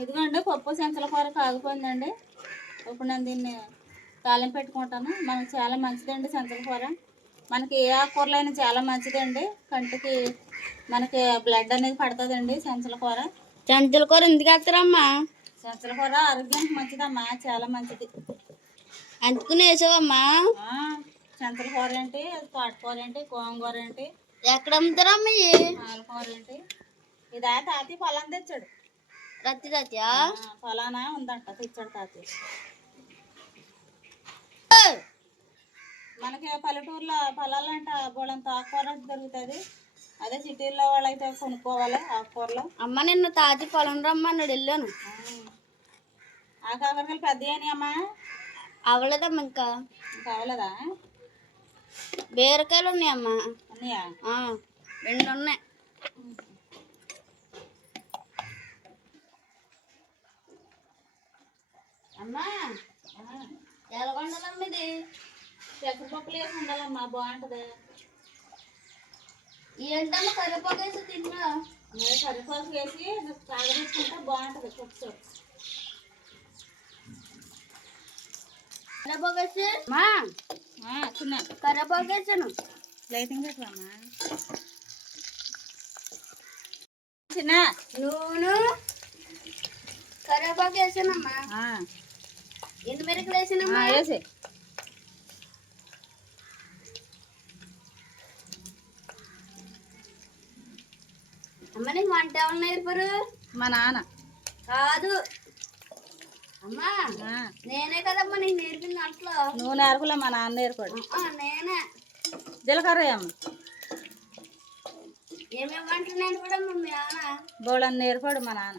ఇదిగోండి పప్పు సెంచల కూర కాగిపోయిందండి. ఇప్పుడు నేను దీన్ని తాలింపు పెట్టుకుంటాను. మనకు చాలా మంచిదండి సెంచల కూర. మనకి ఏ ఆకుకూరలైనా చాలా మంచిదండి. కంటికి మనకి బ్లడ్ అనేది పడుతుందండి సెంచల కూర. చెంచుల కూర ఎందుకు వేస్తారమ్మా? సెంచల కూర ఆరోగ్యానికి మంచిదమ్మా చాలా మంచిది. అందుకుని వేసావమ్మా. ఆ, సెంచల కూర ఏంటి? తోటకూర ఏంటి? గోంగూర ఏంటి? ఎక్కడ అమ్ముతారమ్మా పాలకూర ఏంటి? ఇదా తాతి పొలం తెచ్చాడు. రత్యా ఆ, ఫలానా ఉందంట తెచ్చాడు తాతి మనకి పల్లెటూరులో పొలాలంట బోళంత ఆకుకూర దొరుకుతుంది. అదే సిటీల్లో వాళ్ళైతే కొనుక్కోవాలి ఆకుకూరలు. అమ్మ నిన్న తాతి పొలం రమ్మన్నాడు వెళ్ళాను. ఆ. కాకరకాయలు పెద్ద అమ్మా. అవ్వలేదమ్మా ఇంకా. కావాలదా బీరకాయలు ఉన్నాయమ్మా. ఉన్నాయా? రెండు ఉన్నాయి. అమ్మా ఎలాగొండాలమ్మా ఇది. పెసరపప్పులు వేసి ఉండాలమ్మా బాగుంటుంది. ఏంటమ్మా కరివేపాకు వేసి తిన్నా కరివేపాకు వేసి కాగబెట్టుకుంటే బాగుంటుంది పప్పు. కరివేపాకు వేసాను. లైటింగ్ పెట్టమ్మా చిన్న నూనె కరివేపాకు వేసానమ్మా. మిరకలు వేసి. అమ్మ నీకు వంట ఎవరు నేర్పరు? మా నాన్న. కాదు. అమ్మా నేనే కదమ్మా నీకు నేర్పింది దాంట్లో. నువ్వు నేర్పలే మా నాన్న నేర్పాడు. నేనే. జీలకర్ర అమ్మ ఏమేమి వంటలు నేర్పడమ్మా మీ నాన్న? బోళని నేర్పాడు మా నాన్న.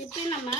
ఒకసారి తిప్పిందమ్మా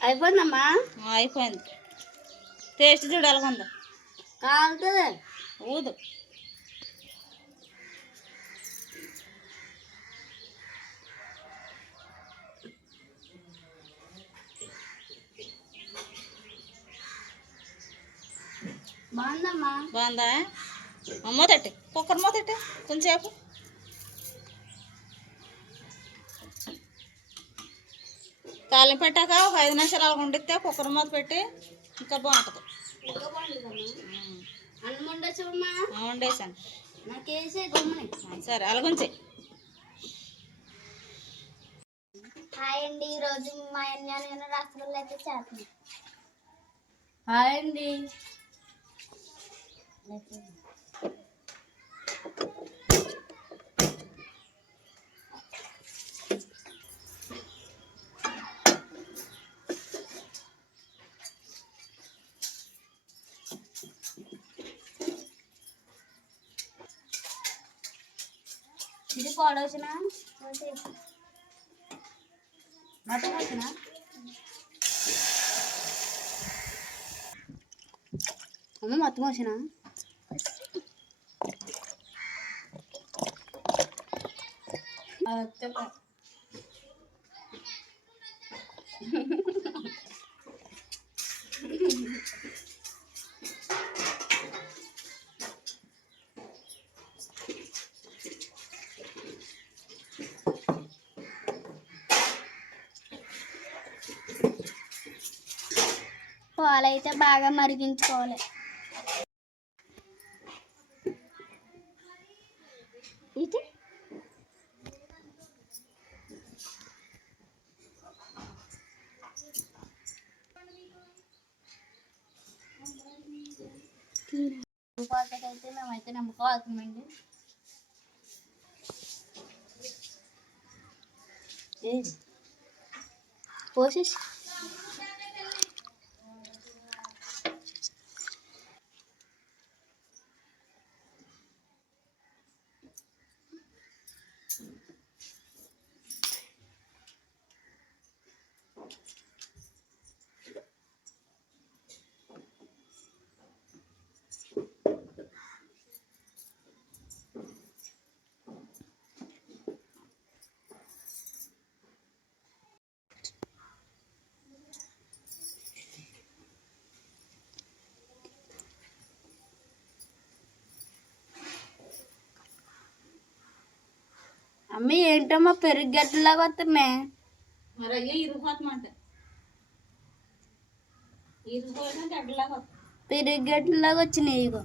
అయిపోయిందమ్మా అయిపోయింది. టేస్ట్ చూడు ఎలాగుందో కాలుతుంది ఊదు. బాగుందా మూతట్టి. కుక్కర్ మూతట్టి. కొంచెంసేపు. తాలింపు పెట్టాక ఒక ఐదు నిమిషాలు అలా వండితే కుక్కర్ మూత పెట్టి ఇంకా బాగుంటుంది. వండేసాను. సరే అలాగుంచి. హాయ్ అండి ఈరోజు మా అన్య నేను రసగుల్లా అయితే చేస్తున్నాను హాయ్ అండి. ఇది పాడవచ్చిన మొత్తం వచ్చిన అమ్మ మొత్తం వచ్చినా పాలైతే బాగా మరిగించుకోవాలి हम्म। कोशिश। అమ్మ ఏంటమ్మా పెరుగు గడ్డలాగా వస్తున్నాయి? మరి అయ్యే ఇరిగిపోతామంట ఇరిగిపోయినా గడ్డలాగా వస్తుంది. పెరుగు గడ్డలాగా వచ్చినాయి ఇగో.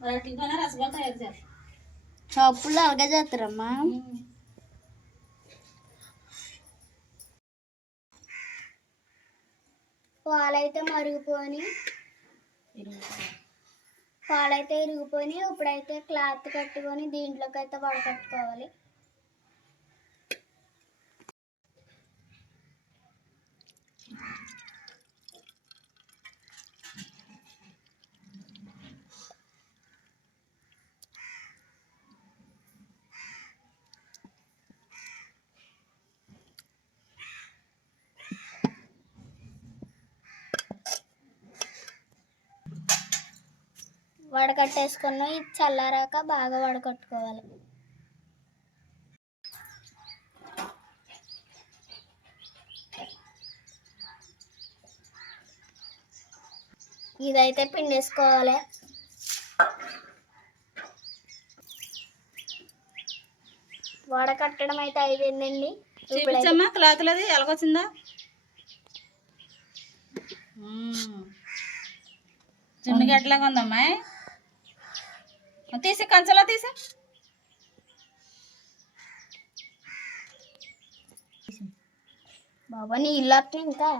మరి అట్లకి పైన రసగుల్లా తయారు చేస్తాం షాపుల్లో అలాగే చేస్తారమ్మా పాలైతే మరిగిపోయి పాలైతే ఇరిగిపోయినాయి ఇప్పుడైతే క్లాత్ కట్టుకొని దీంట్లోకి అయితే వడకట్టుకోవాలి. వడకట్టేసుకుని ఇది చల్లారాక బాగా వడకట్టుకోవాలి. ఇదైతే పిండేసుకోవాలి. వడకట్టడం అయితే అయిపోయిందండి. చూపించమ్మా క్లాత్ అది ఎలాగొచ్చిందా? చున్ని గడ్డలాగా ఉందమ్మా. తీసి కంచలో తీసి బాబా నీళ్ళు వస్తున్నాయి ఇంకా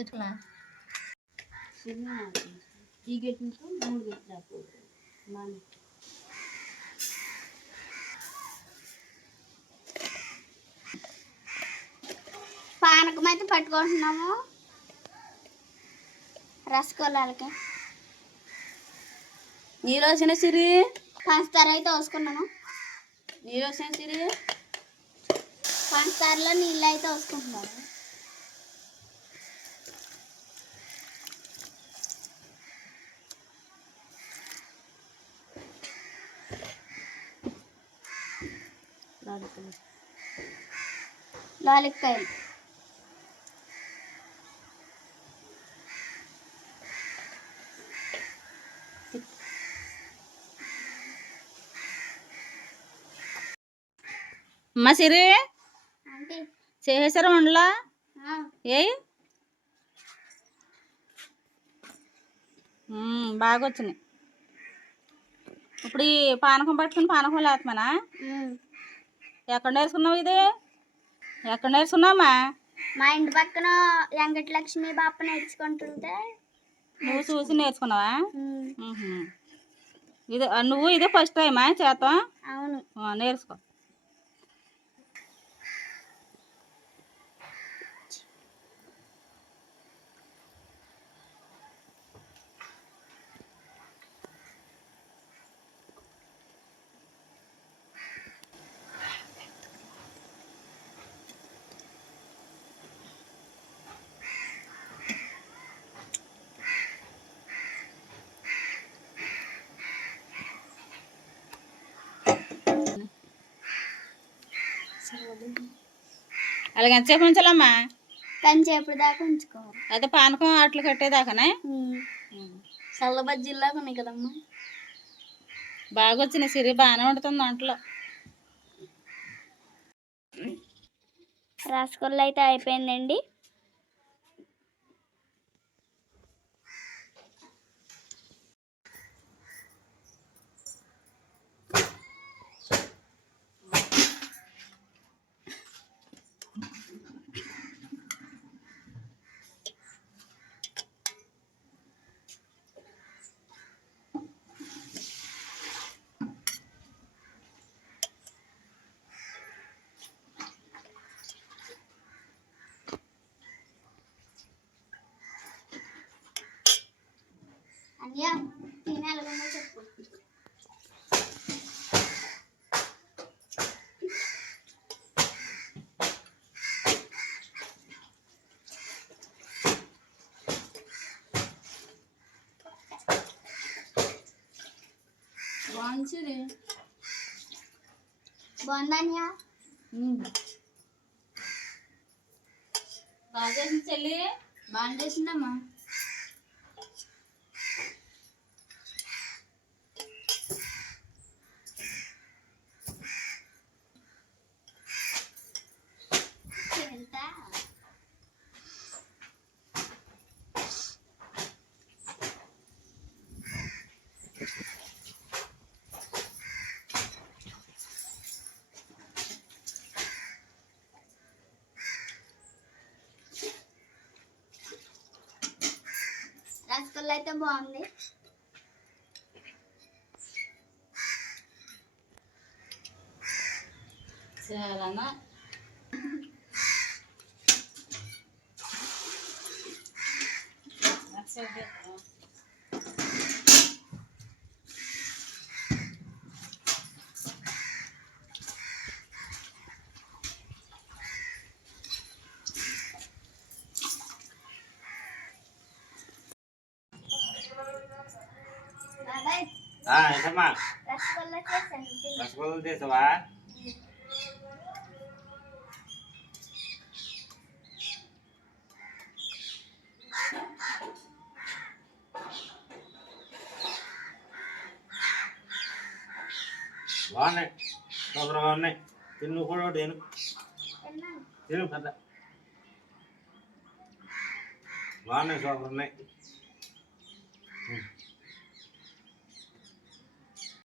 ఇట్లా ఈ మూడు గెట్లు పానకం అయితే పట్టుకుంటున్నాము రసగుల్లాలకి నీళ్ళు వచ్చిన సిరి? పంచదార అయితే పోసుకున్నాము నీళ్ళు వచ్చిన సిరి? పంచదారలో నీళ్ళు అయితే పోసుకుంటున్నాము లాలిక్కాయలు అమ్మా సిరి చేసేసారా వండలా ఆ, ఏ బాగా వచ్చినాయి ఇప్పుడు ఈ పానకం పట్టుకుని పానకం ఉమ్. ఎక్కడ నేర్చుకున్నావు ఇది? ఎక్కడ నేర్చుకున్నావమ్మా? మా ఇంటి పక్కన వెంకటలక్ష్మి బాప నేర్చుకుంటుంటే. నువ్వు చూసి నేర్చుకున్నావా. ఇది నువ్వు ఇదే ఫస్ట్ టైమా చేస్తాం అవును. నేర్చుకో. అలాగే ఎంతసేపు ఉంచాలమ్మా? కంచేపుడు దాకా ఉంచుకోవాలి. అయితే పానకం అట్లు కట్టేదాకానే? సల్లబజ్జిల్లా ఉన్నాయి కదమ్మా. బాగా వచ్చిన సిరి బాగానే ఉంటుంది దాంట్లో రాసుకోళ్ళు అయితే అయిపోయిందండి. మంచిది. బాగుందా అన్యా బాగా చేసింది చెల్లి? బాగా చేసిందమ్మా. రసగుల్లా అయితే బాగుంది. చాలా బాబాయ్ ఆ, ఏంటమ్మా? రసగుల్లా చేసావా బాగున్నాయి. సూపర్గా ఉన్నాయి. తిన్ను కూడా తిను. తిను పెద్ద. బాగున్నాయి సూపర్ ఉన్నాయి.